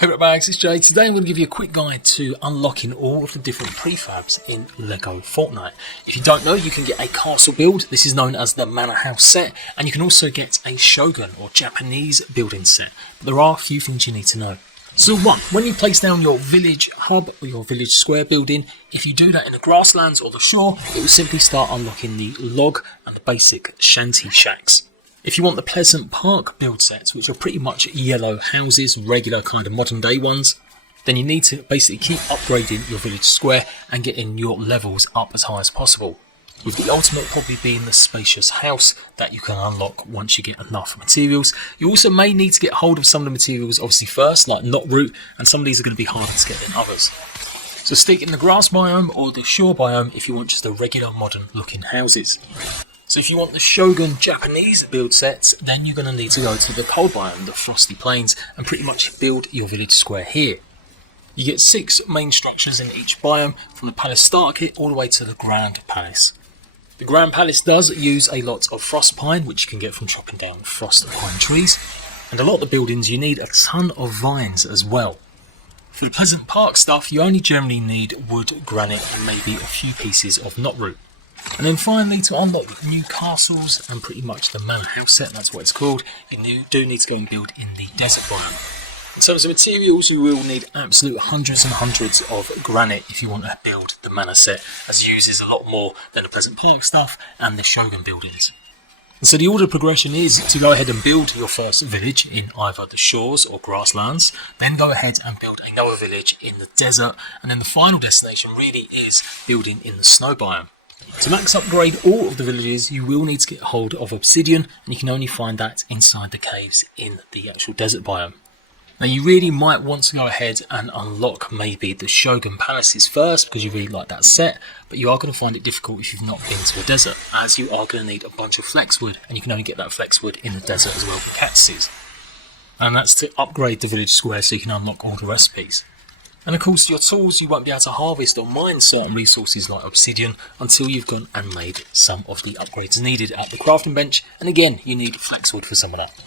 Hey bags, it's Jay. Today I'm going to give you a quick guide to unlocking all of the different prefabs in LEGO Fortnite. If you don't know, you can get a castle build. This is known as the Manor House set, and you can also get a Shogun or Japanese building set. But there are a few things you need to know. So one, when you place down your village hub or your village square building, if you do that in the grasslands or the shore, it will simply start unlocking the log and the basic shanty shacks. If you want the Pleasant Park build sets, which are pretty much yellow houses, regular kind of modern day ones, then you need to basically keep upgrading your village square and getting your levels up as high as possible. With the ultimate probably being the spacious house that you can unlock once you get enough materials. You also may need to get hold of some of the materials obviously first, like knot root, and some of these are going to be harder to get than others. So stick in the grass biome or the shore biome if you want just the regular modern looking houses. So if you want the Shogun Japanese build sets, then you're going to need to go to the cold biome, the frosty plains, and pretty much build your village square here. You get 6 main structures in each biome, from the Palace Starter Kit all the way to the Grand Palace. The Grand Palace does use a lot of frost pine, which you can get from chopping down frost pine trees, and a lot of the buildings you need a ton of vines as well. For the Pleasant Park stuff, you only generally need wood, granite, and maybe a few pieces of knot root. And then finally, to unlock new castles and pretty much the Manor House set, that's what it's called, you do need to go and build in the desert biome. In terms of materials, you will need absolute hundreds and hundreds of granite if you want to build the Manor set, as it uses a lot more than the Pleasant Park stuff and the Shogun buildings. And so the order of progression is to go ahead and build your first village in either the shores or grasslands, then go ahead and build another village in the desert, and then the final destination really is building in the snow biome. To max upgrade all of the villages, you will need to get hold of obsidian, and you can only find that inside the caves in the actual desert biome. Now you really might want to go ahead and unlock maybe the Shogun Palaces first because you really like that set, but you are going to find it difficult if you've not been to a desert, as you are going to need a bunch of flexwood, and you can only get that flexwood in the desert as well for cactuses. And that's to upgrade the village square so you can unlock all the recipes. And of course your tools, you won't be able to harvest or mine certain resources like obsidian until you've gone and made some of the upgrades needed at the crafting bench, and again you need flexwood for some of that.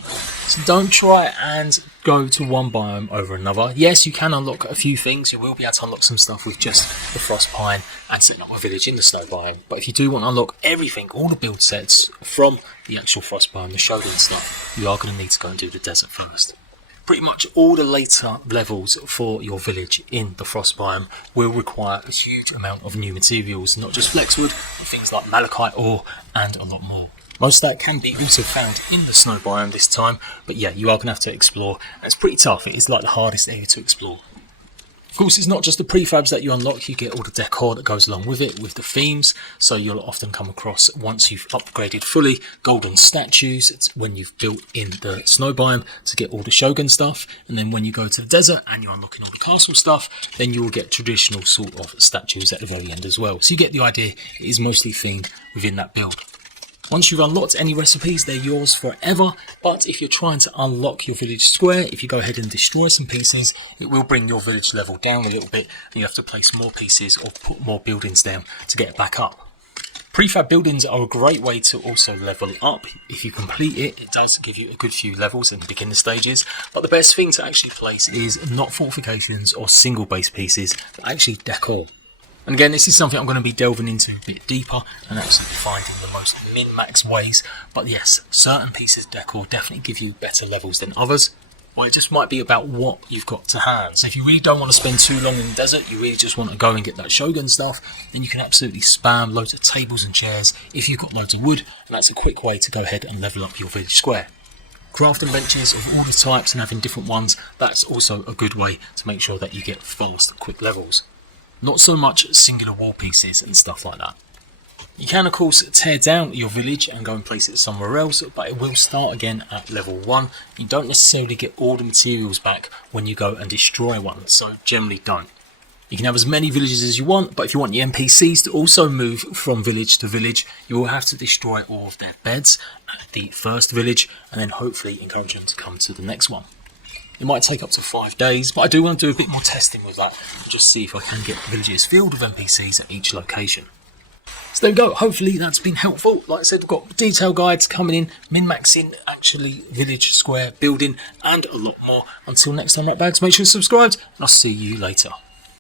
So don't try and go to one biome over another. Yes, you can unlock a few things, you will be able to unlock some stuff with just the frost pine and setting up a village in the snow biome, but if you do want to unlock everything, all the build sets from the actual frost biome, the Shogun stuff, you are going to need to go and do the desert first. Pretty much all the later levels for your village in the frost biome will require a huge amount of new materials, not just flexwood, but things like malachite ore and a lot more. Most of that can be also found in the snow biome this time, but yeah, you are going to have to explore, and it's pretty tough. It is like the hardest area to explore. Of course, it's not just the prefabs that you unlock, you get all the decor that goes along with it, with the themes, so you'll often come across, once you've upgraded fully, golden statues. It's when you've built in the snow biome to get all the Shogun stuff, and then when you go to the desert and you're unlocking all the castle stuff, then you will get traditional sort of statues at the very end as well. So you get the idea, it is mostly themed within that build. Once you've unlocked any recipes, they're yours forever, but if you're trying to unlock your village square, if you go ahead and destroy some pieces, it will bring your village level down a little bit, and you have to place more pieces or put more buildings down to get it back up. Prefab buildings are a great way to also level up. If you complete it, it does give you a good few levels in the beginner stages, but the best thing to actually place is not fortifications or single base pieces, but actually decor. And again, this is something I'm going to be delving into a bit deeper and absolutely finding the most min-max ways. But yes, certain pieces of decor definitely give you better levels than others. Or it just might be about what you've got to hand. So if you really don't want to spend too long in the desert, you really just want to go and get that Shogun stuff, then you can absolutely spam loads of tables and chairs if you've got loads of wood, and that's a quick way to go ahead and level up your village square. Crafting benches of all the types and having different ones, that's also a good way to make sure that you get fast, quick levels. Not so much singular wall pieces and stuff like that. You can of course tear down your village and go and place it somewhere else, but it will start again at level 1. You don't necessarily get all the materials back when you go and destroy one, so generally don't. You can have as many villages as you want, but if you want your NPCs to also move from village to village, you will have to destroy all of their beds at the first village, and then hopefully encourage them to come to the next one. It might take up to 5 days, but I do want to do a bit more testing with that, and just see if I can get villages filled with NPCs at each location. So there we go. Hopefully that's been helpful. Like I said, we've got detail guides coming in, min-maxing, actually village, square, building, and a lot more. Until next time, Ratbags, make sure you're subscribed, and I'll see you later.